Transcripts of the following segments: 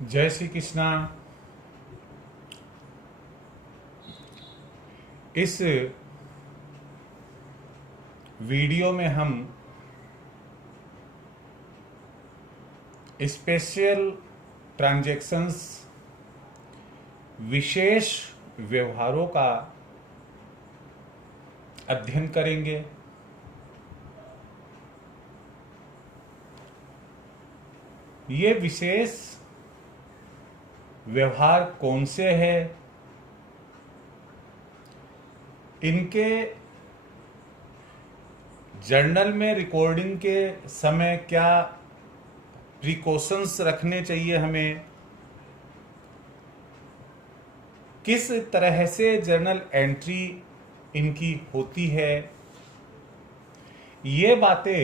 जय श्री कृष्णा। इस वीडियो में हम स्पेशल ट्रांजैक्शंस विशेष व्यवहारों का अध्ययन करेंगे। ये विशेष व्यवहार कौन से हैं, इनके जर्नल में रिकॉर्डिंग के समय क्या प्रिकॉशंस रखने चाहिए, हमें किस तरह से जर्नल एंट्री इनकी होती है, ये बातें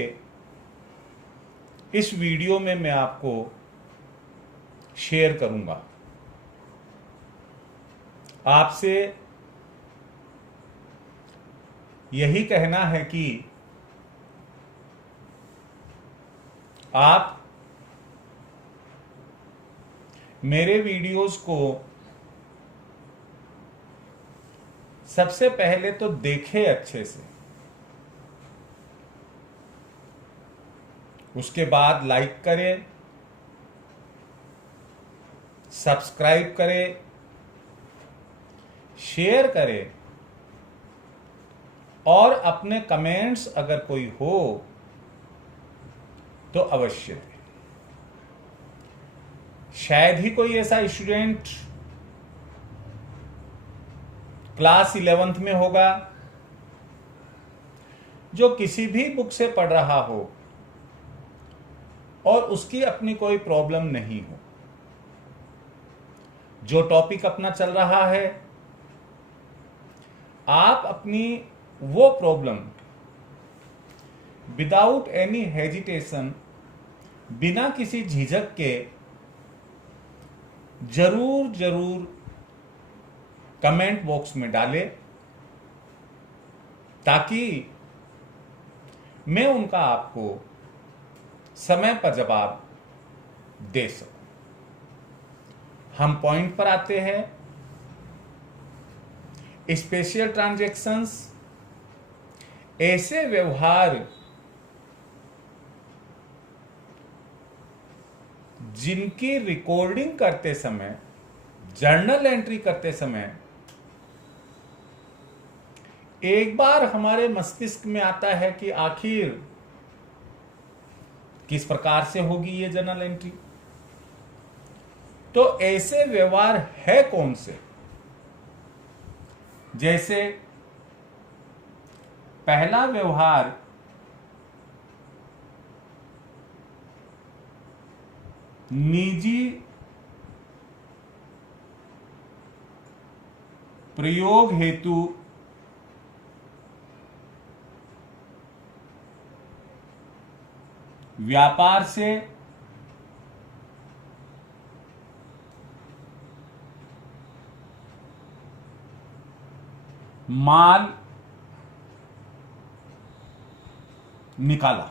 इस वीडियो में मैं आपको शेयर करूंगा। आपसे यही कहना है कि आप मेरे वीडियोस को सबसे पहले तो देखें अच्छे से, उसके बाद लाइक करें, सब्सक्राइब करें, शेयर करें और अपने कमेंट्स अगर कोई हो तो अवश्य दें। शायद ही कोई ऐसा स्टूडेंट क्लास 11th में होगा जो किसी भी बुक से पढ़ रहा हो और उसकी अपनी कोई प्रॉब्लम नहीं हो। जो टॉपिक अपना चल रहा है, आप अपनी वो प्रॉब्लम विदाउट एनी हेजिटेशन, बिना किसी झिझक के जरूर कमेंट बॉक्स में डालें, ताकि मैं उनका आपको समय पर जवाब दे सकूं। हम पॉइंट पर आते हैं। स्पेशल ट्रांजैक्शंस ऐसे व्यवहार जिनकी रिकॉर्डिंग करते समय, जर्नल एंट्री करते समय एक बार हमारे मस्तिष्क में आता है कि आखिर किस प्रकार से होगी ये जर्नल एंट्री। तो ऐसे व्यवहार है कौन से? जैसे पहला व्यवहार निजी प्रयोग हेतु व्यापार से माल निकाला।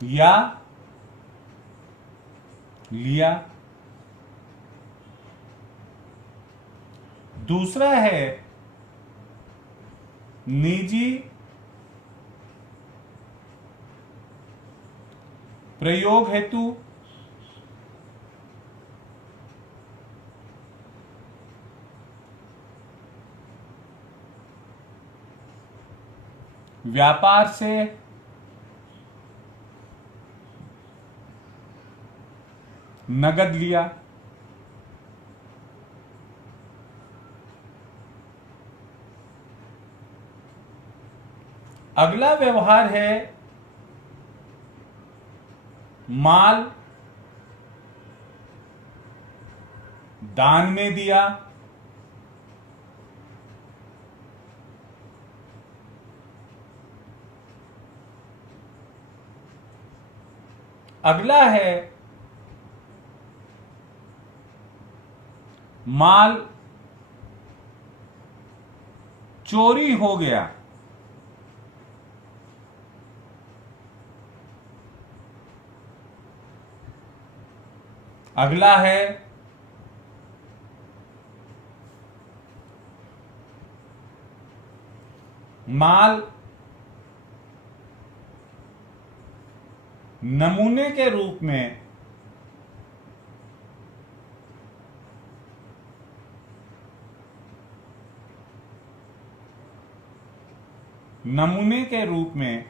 या लिया। दूसरा है निजी प्रयोग हेतु व्यापार से नगद लिया। अगला व्यवहार है माल दान में दिया। अगला है माल चोरी हो गया। अगला है माल नमूने के रूप में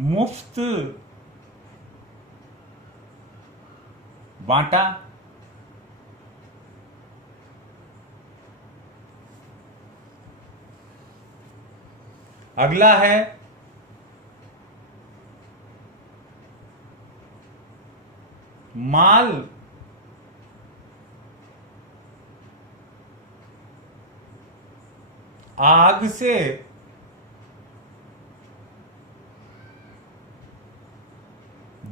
मुफ्त बांटा। अगला है माल आग से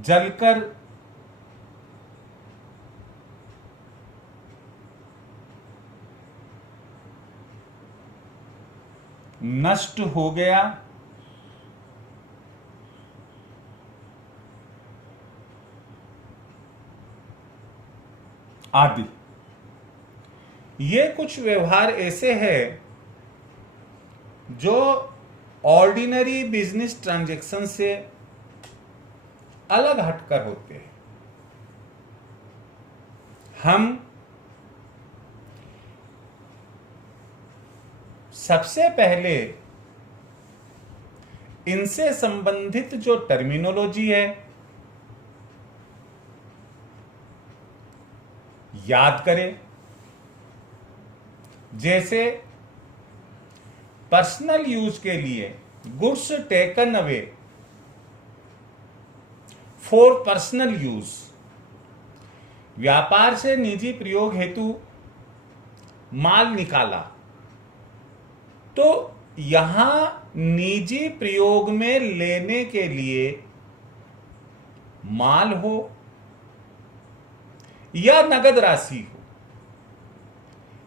जलकर नष्ट हो गया। आदि। ये कुछ व्यवहार ऐसे हैं जो ऑर्डिनरी बिजनेस ट्रांजैक्शन से अलग हटकर होते हैं। हम सबसे पहले इनसे संबंधित जो टर्मिनोलॉजी है याद करें। जैसे पर्सनल यूज के लिए goods taken away for personal use, व्यापार से निजी प्रयोग हेतु माल निकाला, तो यहां निजी प्रयोग में लेने के लिए माल हो या नगद राशि हो,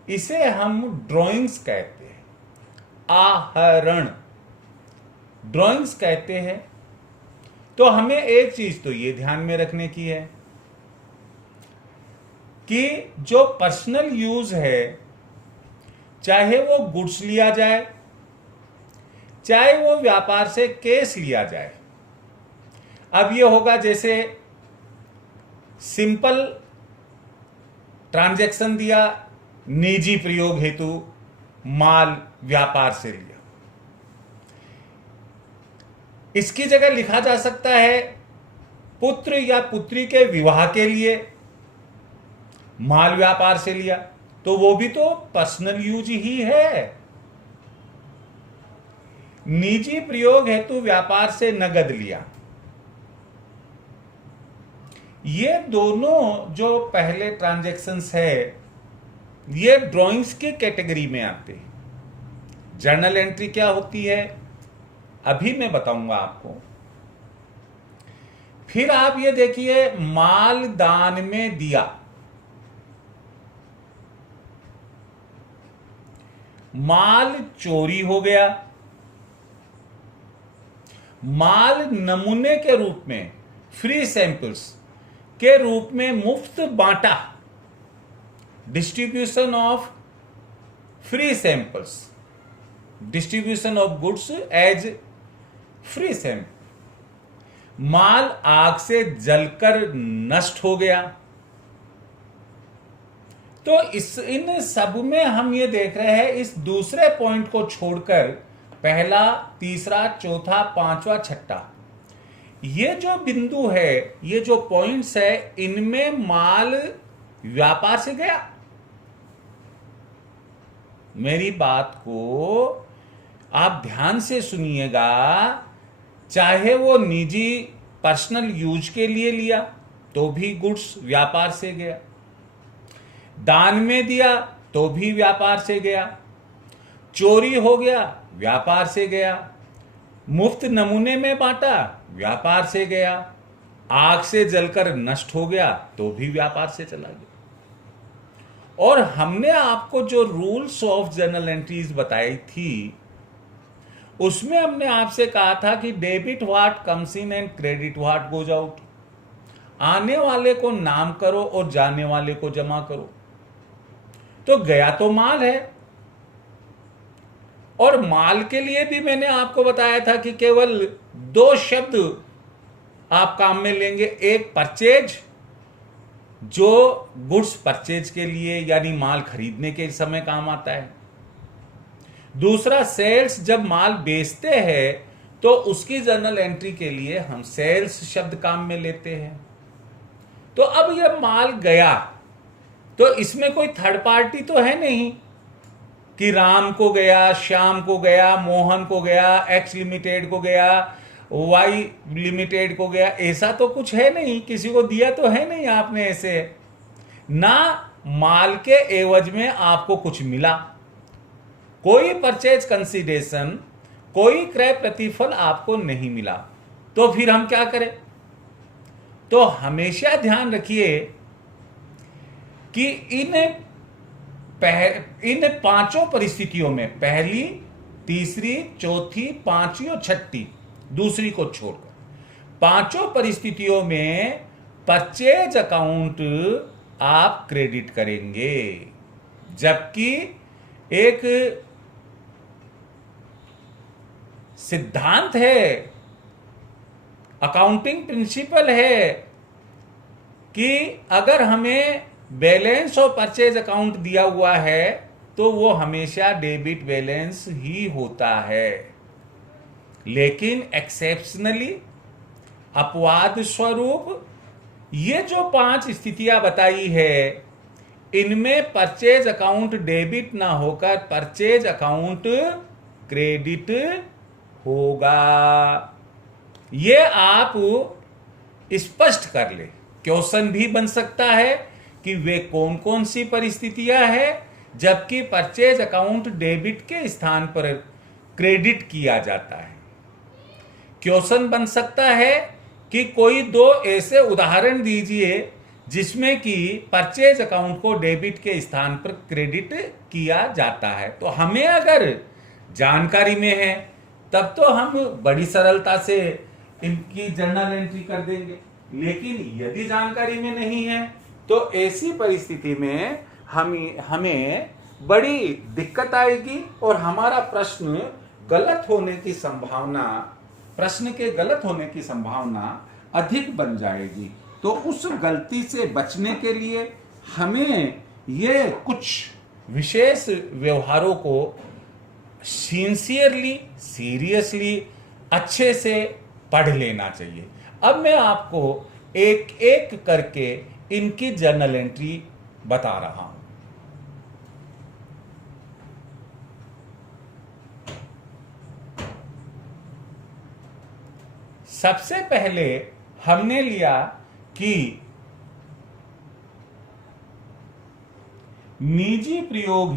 इसे हम ड्राइंग्स कहते हैं। आहरण ड्राइंग्स कहते हैं। तो हमें एक चीज तो ये ध्यान में रखने की है कि जो पर्सनल यूज है, चाहे वो गुड्स लिया जाए, चाहे वो व्यापार से कैश लिया जाए। अब ये होगा जैसे सिंपल ट्रांजैक्शन दिया, निजी प्रयोग हेतु माल व्यापार से लिया। इसकी जगह लिखा जा सकता है पुत्र या पुत्री के विवाह के लिए माल व्यापार से लिया, तो वो भी तो पर्सनल यूज ही है। निजी प्रयोग हेतु व्यापार से नगद लिया, ये दोनों जो पहले ट्रांजैक्शंस है ये ड्राइंग्स के कैटेगरी में आते हैं। जर्नल एंट्री क्या होती है अभी मैं बताऊंगा आपको। फिर आप ये देखिए माल दान में दिया, माल चोरी हो गया, माल नमूने के रूप में फ्री सैंपल्स के रूप में मुफ्त बांटा, distribution of free samples, distribution of goods as free sample, माल आग से जलकर नष्ट हो गया। तो इन सब में हम ये देख रहे हैं, इस दूसरे पॉइंट को छोड़कर पहला, तीसरा, चौथा, पांचवा, छठा, ये जो बिंदु है, ये जो पॉइंट्स है, इनमें माल व्यापार से गया। मेरी बात को आप ध्यान से सुनिएगा। चाहे वो निजी पर्सनल यूज के लिए लिया तो भी गुड्स व्यापार से गया, दान में दिया तो भी व्यापार से गया, चोरी हो गया व्यापार से गया, मुफ्त नमूने में बांटा व्यापार से गया, आग से जलकर नष्ट हो गया तो भी व्यापार से चला गया। और हमने आपको जो रूल्स ऑफ जर्नल एंट्रीज बताई थी उसमें हमने आपसे कहा था कि debit what comes in and credit what goes out. आने वाले को नाम करो और जाने वाले को जमा करो। तो गया तो माल है, और माल के लिए भी मैंने आपको बताया था कि केवल दो शब्द आप काम में लेंगे। एक परचेज, जो गुड्स परचेज के लिए यानी माल खरीदने के समय काम आता है। दूसरा सेल्स, जब माल बेचते हैं तो उसकी जर्नल एंट्री के लिए हम सेल्स शब्द काम में लेते हैं। तो अब यह माल गया तो इसमें कोई थर्ड पार्टी तो है नहीं कि राम को गया, श्याम को गया, मोहन को गया, एक्स लिमिटेड को गया, वाई लिमिटेड को गया, ऐसा तो कुछ है नहीं, किसी को दिया तो है नहीं आपने ऐसे। ना माल के एवज में आपको कुछ मिला, कोई परचेज कंसीडरेशन, कोई क्रय प्रतिफल आपको नहीं मिला। तो फिर हम क्या करें? तो हमेशा ध्यान रखिए कि इन पांचों परिस्थितियों में, पहली, तीसरी, चौथी, पांचवी और छठी, दूसरी को छोड़कर पांचों परिस्थितियों में परचेज अकाउंट आप क्रेडिट करेंगे। जबकि एक सिद्धांत है, अकाउंटिंग प्रिंसिपल है कि अगर हमें बैलेंस और परचेज अकाउंट दिया हुआ है तो वो हमेशा डेबिट बैलेंस ही होता है। लेकिन एक्सेप्शनली, अपवाद स्वरूप, ये जो 5 स्थितियां बताई है, इनमें परचेज अकाउंट डेबिट ना होकर परचेज अकाउंट क्रेडिट होगा। ये आप स्पष्ट कर ले। क्वेश्चन भी बन सकता है कि वे कौन कौन सी परिस्थितियां हैं जबकि परचेज अकाउंट डेबिट के स्थान पर क्रेडिट किया जाता है। क्वेश्चन बन सकता है कि कोई दो ऐसे उदाहरण दीजिए जिसमें कि परचेज अकाउंट को डेबिट के स्थान पर क्रेडिट किया जाता है। तो हमें अगर जानकारी में है तब तो हम बड़ी सरलता से इनकी जर्नल एंट्री कर देंगे, लेकिन यदि जानकारी में नहीं है तो ऐसी परिस्थिति में हमें बड़ी दिक्कत आएगी और हमारा प्रश्न के गलत होने की संभावना अधिक बन जाएगी। तो उस गलती से बचने के लिए हमें ये कुछ विशेष व्यवहारों को सिंसियरली, सीरियसली, अच्छे से पढ़ लेना चाहिए। अब मैं आपको एक एक करके इनकी जर्नल एंट्री बता रहा हूं। सबसे पहले हमने लिया कि निजी प्रयोग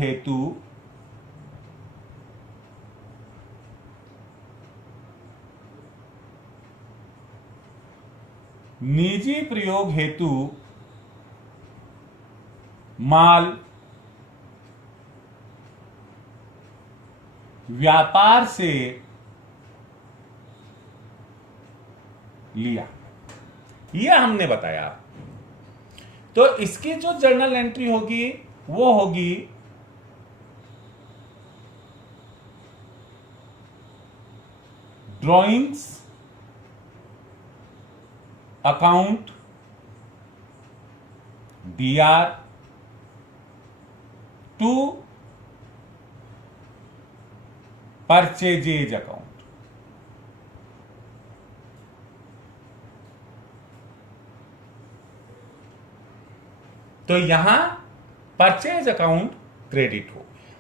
हेतु माल व्यापार से लिया, यह हमने बताया। तो इसकी जो जर्नल एंट्री होगी वो होगी drawings account DR to purchases account. तो यहां परचेज अकाउंट क्रेडिट हो गया।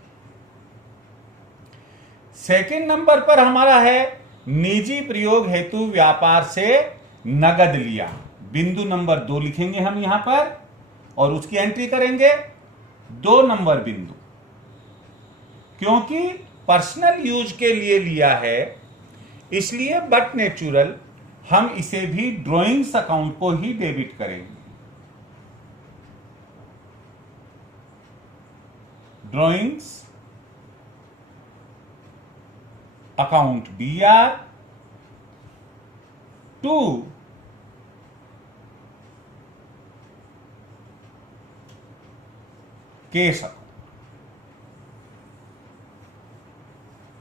सेकंड नंबर पर हमारा है निजी प्रयोग हेतु व्यापार से नगद लिया। बिंदु नंबर 2 लिखेंगे हम यहां पर और उसकी एंट्री करेंगे 2 नंबर बिंदु, क्योंकि पर्सनल यूज के लिए लिया है इसलिए बट नेचुरल हम इसे भी ड्रॉइंग्स अकाउंट को ही डेबिट करेंगे। Drawings account DR to cash account.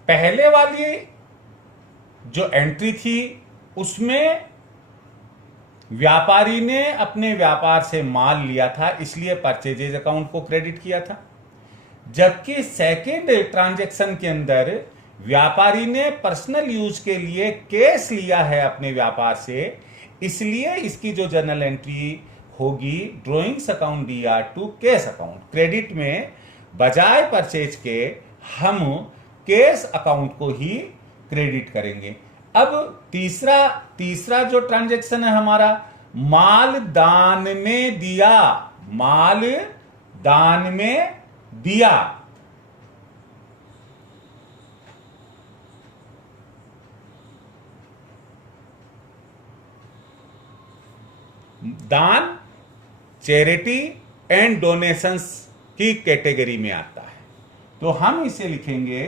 पहले वाली जो एंट्री थी उसमें व्यापारी ने अपने व्यापार से माल लिया था, इसलिए परचेजेज अकाउंट को क्रेडिट किया था। जबकि सेकेंड ट्रांजैक्शन के अंदर व्यापारी ने पर्सनल यूज के लिए कैश लिया है अपने व्यापार से, इसलिए इसकी जो जर्नल एंट्री होगी drawings account DR to cash account. Credit में बजाय परचेज के हम कैश अकाउंट को ही क्रेडिट करेंगे। अब तीसरा जो ट्रांजैक्शन है हमारा, माल दान में दिया। माल दान में दिया, दान चैरिटी एंड डोनेशंस की कैटेगरी में आता है। तो हम इसे लिखेंगे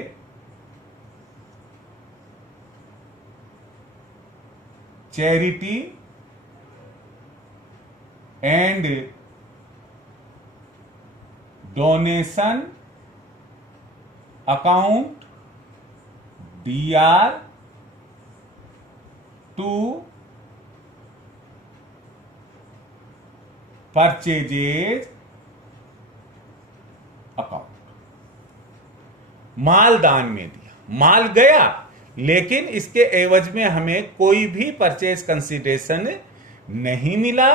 charity and donation account DR to purchases account. माल दान में दिया, माल गया, लेकिन इसके एवज में हमें कोई भी परचेज कंसीडरेशन नहीं मिला,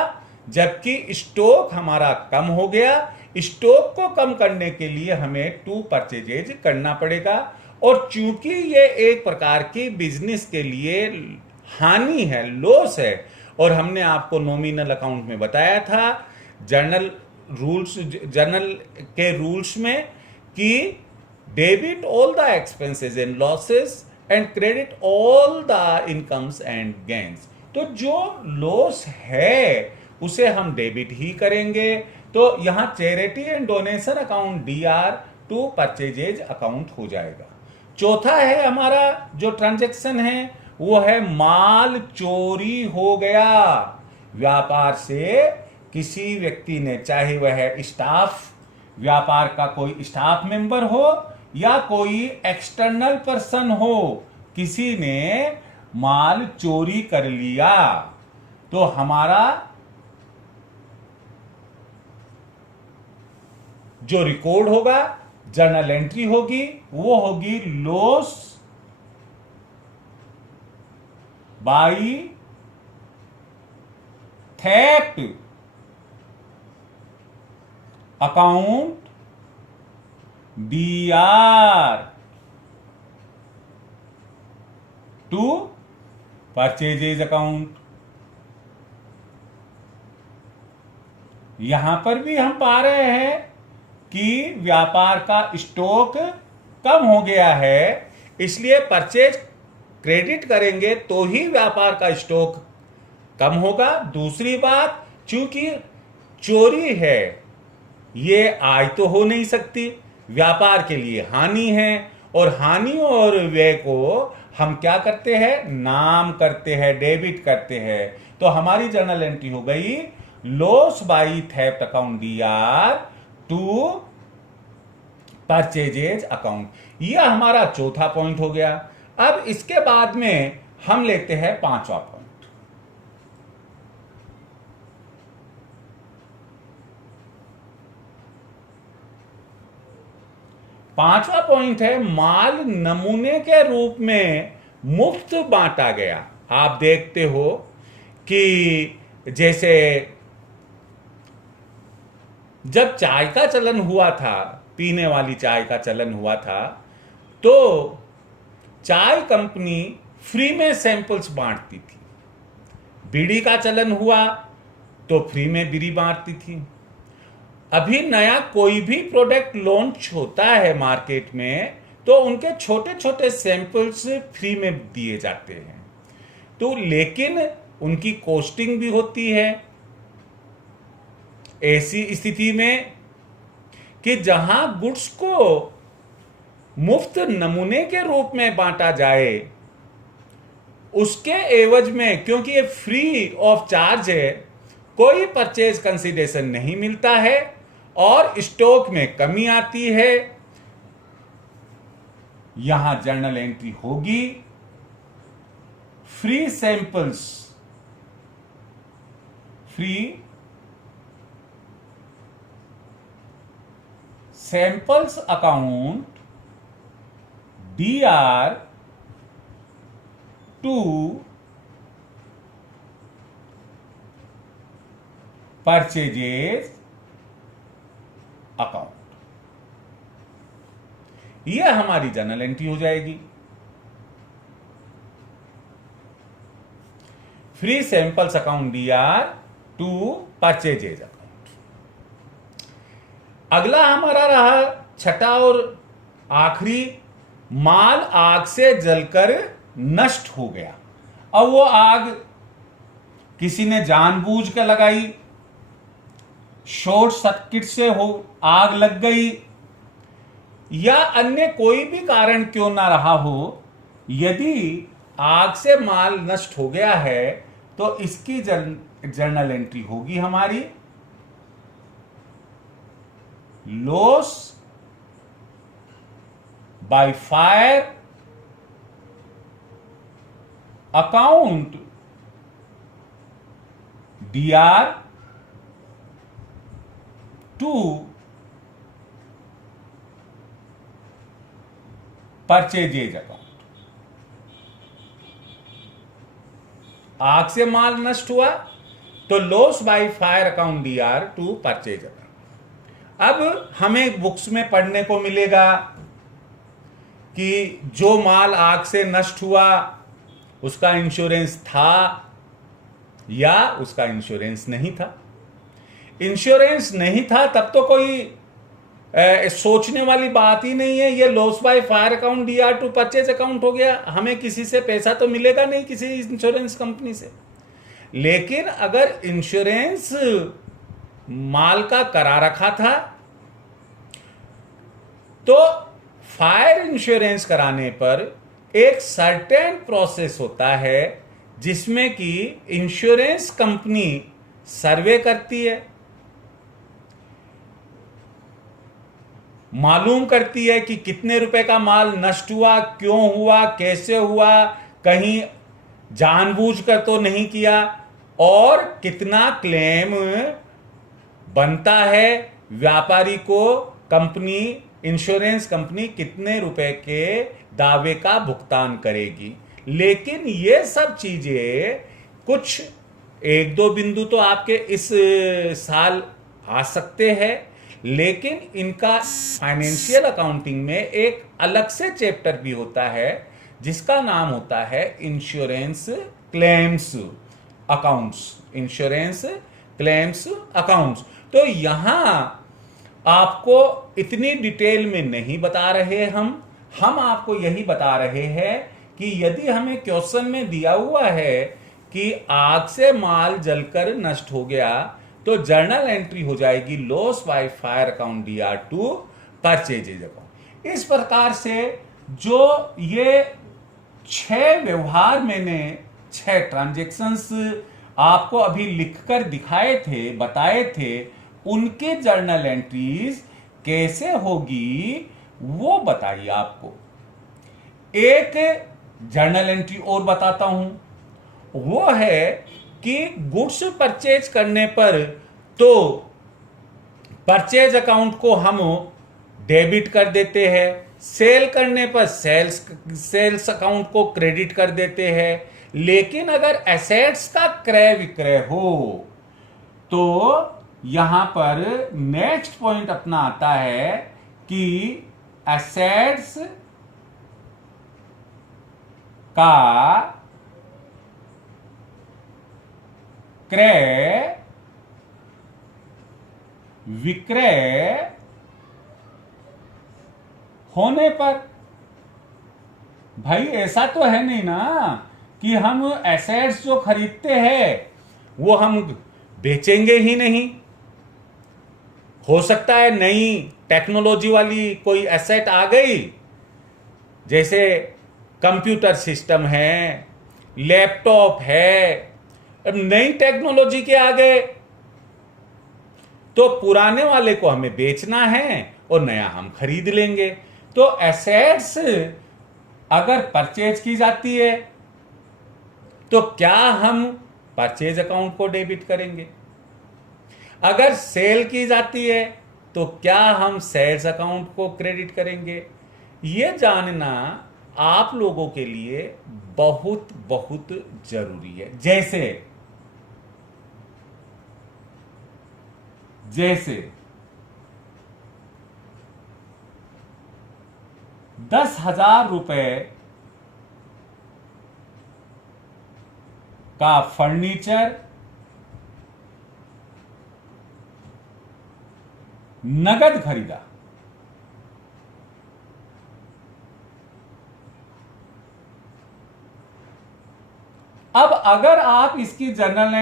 जबकि स्टॉक हमारा कम हो गया। स्टॉक को कम करने के लिए हमें टू परचेजेज करना पड़ेगा। और चूंकि ये एक प्रकार की बिजनेस के लिए हानि है, लॉस है, और हमने आपको नॉमिनल अकाउंट में बताया था जर्नल के रूल्स में कि debit all the expenses and losses and credit all the incomes and gains. तो जो लॉस है उसे हम डेबिट ही करेंगे। तो यहां charity and donation account DR to purchases account हो जाएगा। चौथा है हमारा जो ट्रांजैक्शन है वो है माल चोरी हो गया। व्यापार से किसी व्यक्ति ने, चाहे वह स्टाफ, व्यापार का कोई स्टाफ मेंबर हो या कोई एक्सटर्नल पर्सन हो, किसी ने माल चोरी कर लिया, तो हमारा जो रिकॉर्ड होगा, जर्नल एंट्री होगी, वो होगी loss by theft account DR to purchases account. यहां पर भी हम पा रहे हैं कि व्यापार का स्टॉक कम हो गया है, इसलिए परचेज क्रेडिट करेंगे तो ही व्यापार का स्टॉक कम होगा। दूसरी बात, चूंकि चोरी है, ये आय तो हो नहीं सकती, व्यापार के लिए हानि है, और हानि और व्यय को हम क्या करते हैं, नाम करते हैं, डेबिट करते हैं। तो हमारी जर्नल एंट्री हो गई loss by theft account DR to purchases account. यह हमारा चौथा पॉइंट हो गया। अब इसके बाद में हम लेते हैं पांचवा पॉइंट। पांचवा पॉइंट है माल नमूने के रूप में मुफ्त बांटा गया। आप देखते हो कि जैसे जब चाय का चलन हुआ था, पीने वाली चाय का चलन हुआ था, तो चाय कंपनी फ्री में सैंपल्स बांटती थी। बीड़ी का चलन हुआ तो फ्री में बीड़ी बांटती थी। अभी नया कोई भी प्रोडक्ट लॉन्च होता है मार्केट में तो उनके छोटे छोटे सैंपल्स फ्री में दिए जाते हैं। तो लेकिन उनकी कॉस्टिंग भी होती है। ऐसी स्थिति में कि जहां गुड्स को मुफ्त नमूने के रूप में बांटा जाए, उसके एवज में, क्योंकि ये फ्री ऑफ चार्ज है, कोई परचेज कंसीडरेशन नहीं मिलता है, और स्टॉक में कमी आती है, यहां जर्नल एंट्री होगी free samples account DR to purchases account, यह हमारी जर्नल एंट्री हो जाएगी। Free samples account DR to purchases account. अगला हमारा रहा छठा और आखिरी, माल आग से जलकर नष्ट हो गया। अब वो आग किसी ने जानबूझ कर लगाई, शॉर्ट सर्किट से आग लग गई, या अन्य कोई भी कारण क्यों ना रहा हो, यदि आग से माल नष्ट हो गया है तो इसकी जर्नल एंट्री होगी हमारी loss by fire account DR to purchases account. आग से माल नष्ट हुआ तो loss by fire account DR to purchase account. अब हमें बुक्स में पढ़ने को मिलेगा कि जो माल आग से नष्ट हुआ उसका इंश्योरेंस था या उसका इंश्योरेंस नहीं था। इंश्योरेंस नहीं था तब तो कोई सोचने वाली बात ही नहीं है, ये loss by fire account DR to purchase account हो गया, हमें किसी से पैसा तो मिलेगा नहीं किसी इंश्योरेंस कंपनी से। लेकिन अगर इंश्योरेंस माल का करा रखा था तो फायर इंश्योरेंस कराने पर एक सर्टेन प्रोसेस होता है जिसमें कि इंश्योरेंस कंपनी सर्वे करती है, मालूम करती है कि कितने रुपए का माल नष्ट हुआ, क्यों हुआ, कैसे हुआ, कहीं जानबूझकर तो नहीं किया, और कितना क्लेम बनता है व्यापारी को, कंपनी इंश्योरेंस कंपनी कितने रुपए के दावे का भुगतान करेगी। लेकिन ये सब चीजें कुछ एक दो बिंदु तो आपके इस साल आ सकते हैं, लेकिन इनका फाइनेंशियल अकाउंटिंग में एक अलग से चैप्टर भी होता है जिसका नाम होता है insurance claims accounts. Insurance claims accounts तो यहां आपको इतनी डिटेल में नहीं बता रहे हम आपको यही बता रहे हैं कि यदि हमें क्वेश्चन में दिया हुआ है कि आग से माल जलकर नष्ट हो गया तो जर्नल एंट्री हो जाएगी loss by fire account DR to purchases account. इस प्रकार से जो ये 6 व्यवहार मैंने 6 ट्रांजैक्शंस आपको अभी लिखकर दिखाए थे, बताए थे, उनके जर्नल एंट्रीज कैसे होगी वो बताइए। आपको एक जर्नल एंट्री और बताता हूं, वो है कि गुड्स परचेज करने पर तो परचेज अकाउंट को हम डेबिट कर देते हैं, सेल करने पर सेल्स अकाउंट को क्रेडिट कर देते हैं। लेकिन अगर एसेट्स का क्रय विक्रय हो तो यहां पर नेक्स्ट पॉइंट अपना आता है कि एसेट्स का क्रय विक्रय होने पर, भाई ऐसा तो है नहीं ना कि हम एसेट्स जो खरीदते हैं वो हम बेचेंगे ही नहीं। हो सकता है नई टेक्नोलॉजी वाली कोई एसेट आ गई, जैसे कंप्यूटर सिस्टम है, लैपटॉप है, अब नई टेक्नोलॉजी के आ गए तो पुराने वाले को हमें बेचना है और नया हम खरीद लेंगे। तो एसेट्स अगर परचेज की जाती है तो क्या हम परचेज अकाउंट को डेबिट करेंगे? अगर सेल की जाती है तो क्या हम सेल्स अकाउंट को क्रेडिट करेंगे? यह जानना आप लोगों के लिए बहुत बहुत जरूरी है। जैसे जैसे 10,000 रुपए का फर्नीचर नगद खरीदा, अब अगर आप इसकी जर्नल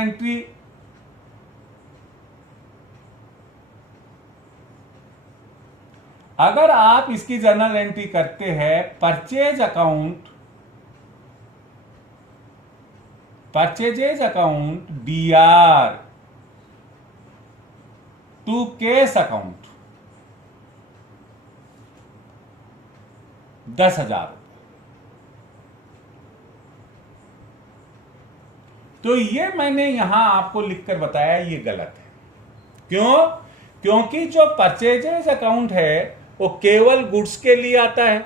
एंट्री करते हैं purchases account DR to cash account 10,000, तो ये मैंने यहां आपको लिखकर बताया ये गलत है। क्यों? क्योंकि जो परचेजेज अकाउंट है वो केवल गुड्स के लिए आता है,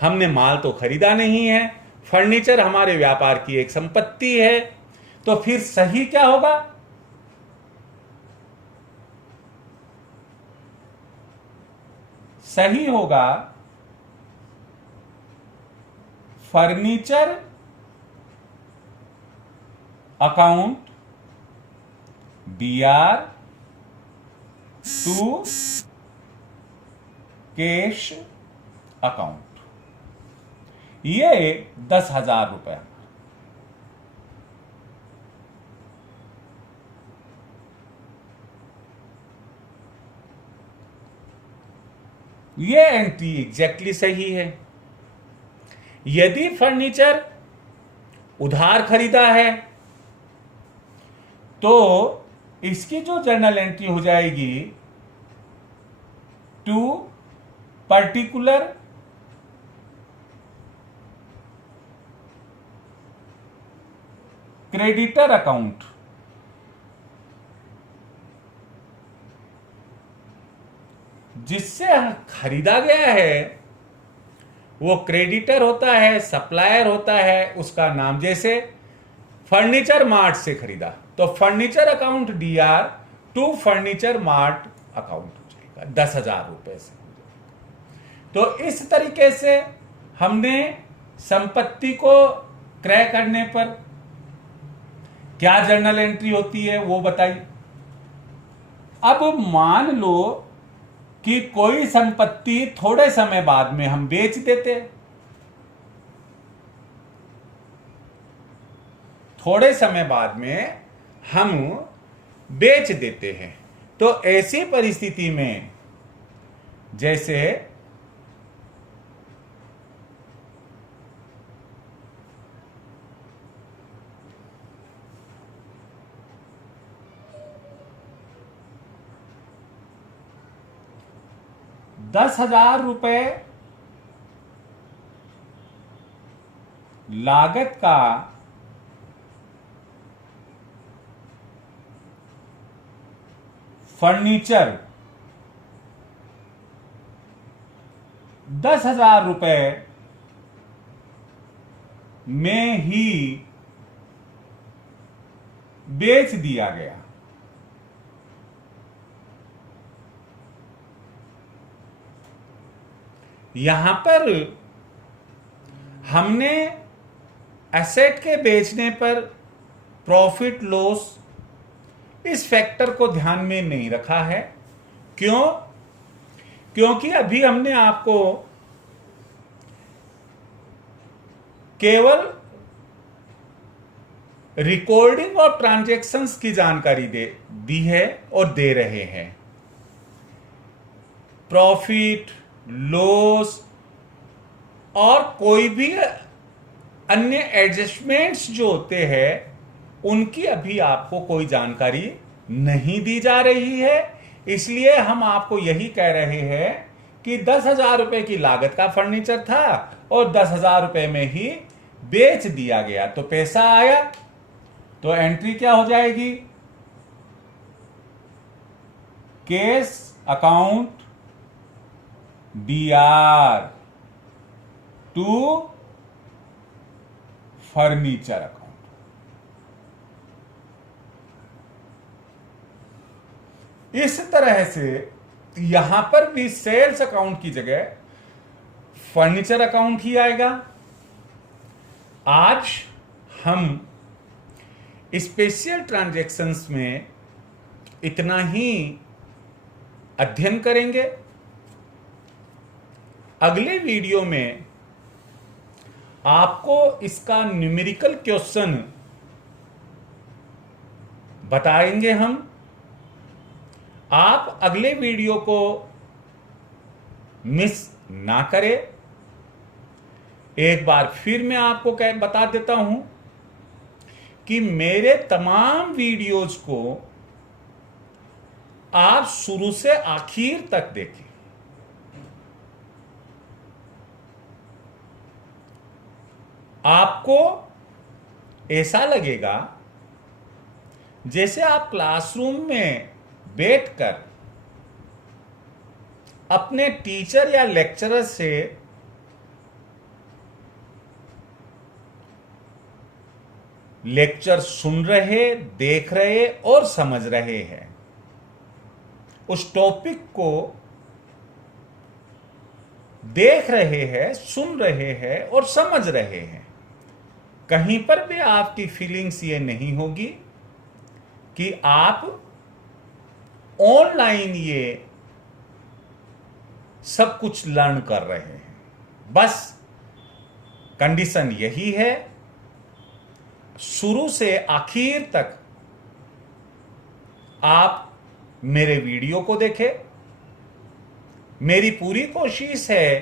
हमने माल तो खरीदा नहीं है, फर्नीचर हमारे व्यापार की एक संपत्ति है। तो फिर सही क्या होगा? सही होगा furniture account DR to cash account, ये 10,000 रुपए। ये एंट्री एग्जैक्टली सही है। यदि फर्नीचर उधार खरीदा है तो इसकी जो जर्नल एंट्री हो जाएगी टू पर्टिकुलर क्रेडिटर अकाउंट, जिससे खरीदा गया है वो क्रेडिटर होता है, सप्लायर होता है, उसका नाम। जैसे फर्नीचर मार्ट से खरीदा तो furniture account DR to furniture mart account हो जाएगा 10,000 रुपए से। तो इस तरीके से हमने संपत्ति को क्रय करने पर क्या जर्नल एंट्री होती है वो बताई। अब मान लो कि कोई संपत्ति थोड़े समय बाद में हम बेच देते, थोड़े समय बाद में हम बेच देते हैं, तो ऐसी परिस्थिति में जैसे ₹10,000 लागत का फर्नीचर ₹10,000 में ही बेच दिया गया, यहां पर हमने एसेट के बेचने पर प्रॉफिट लॉस इस फैक्टर को ध्यान में नहीं रखा है। क्यों? क्योंकि अभी हमने आपको केवल रिकॉर्डिंग और ट्रांजैक्शंस की जानकारी दी है और दे रहे हैं। प्रॉफिट, लॉस और कोई भी अन्य एडजस्टमेंट्स जो होते हैं उनकी अभी आपको कोई जानकारी नहीं दी जा रही है। इसलिए हम आपको यही कह रहे हैं कि 10,000 रुपए की लागत का फर्नीचर था और 10,000 रुपए में ही बेच दिया गया, तो पैसा आया। तो एंट्री क्या हो जाएगी? Cash account BR to furniture account. इस तरह से यहां पर भी सेल्स अकाउंट की जगह फर्नीचर अकाउंट ही आएगा। आज हम स्पेशल ट्रांजैक्शंस में इतना ही अध्ययन करेंगे। अगले वीडियो में आपको इसका न्यूमेरिकल क्वेश्चन बताएंगे हम। आप अगले वीडियो को मिस ना करें। एक बार फिर मैं आपको बता देता हूं कि मेरे तमाम वीडियोज को आप शुरू से आखिर तक देखें। आपको ऐसा लगेगा जैसे आप क्लासरूम में बैठकर अपने टीचर या लेक्चरर से लेक्चर सुन रहे, देख रहे और समझ रहे हैं। उस टॉपिक को देख रहे हैं, सुन रहे हैं और समझ रहे हैं। कहीं पर भी आपकी फीलिंग्स ये नहीं होगी कि आप ऑनलाइन ये सब कुछ लर्न कर रहे हैं। बस कंडीशन यही है, शुरू से आखिर तक आप मेरे वीडियो को देखें। मेरी पूरी कोशिश है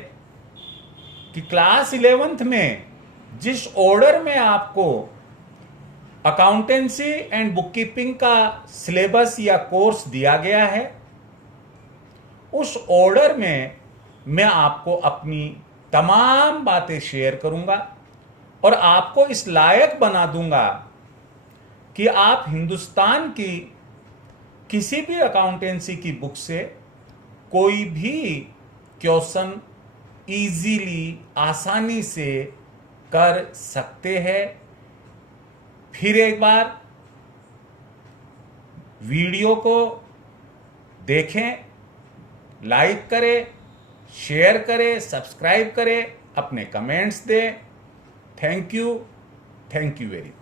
कि क्लास 11th में जिस ऑर्डर में आपको अकाउंटेंसी एंड बुककीपिंग का सिलेबस या कोर्स दिया गया है, उस ऑर्डर में मैं आपको अपनी तमाम बातें शेयर करूंगा और आपको इस लायक बना दूंगा कि आप हिंदुस्तान की किसी भी अकाउंटेंसी की बुक से कोई भी क्वेश्चन इजीली, आसानी से कर सकते हैं। फिर एक बार वीडियो को देखें, लाइक करें, शेयर करें, सब्सक्राइब करें, अपने कमेंट्स दें। Thank you very much.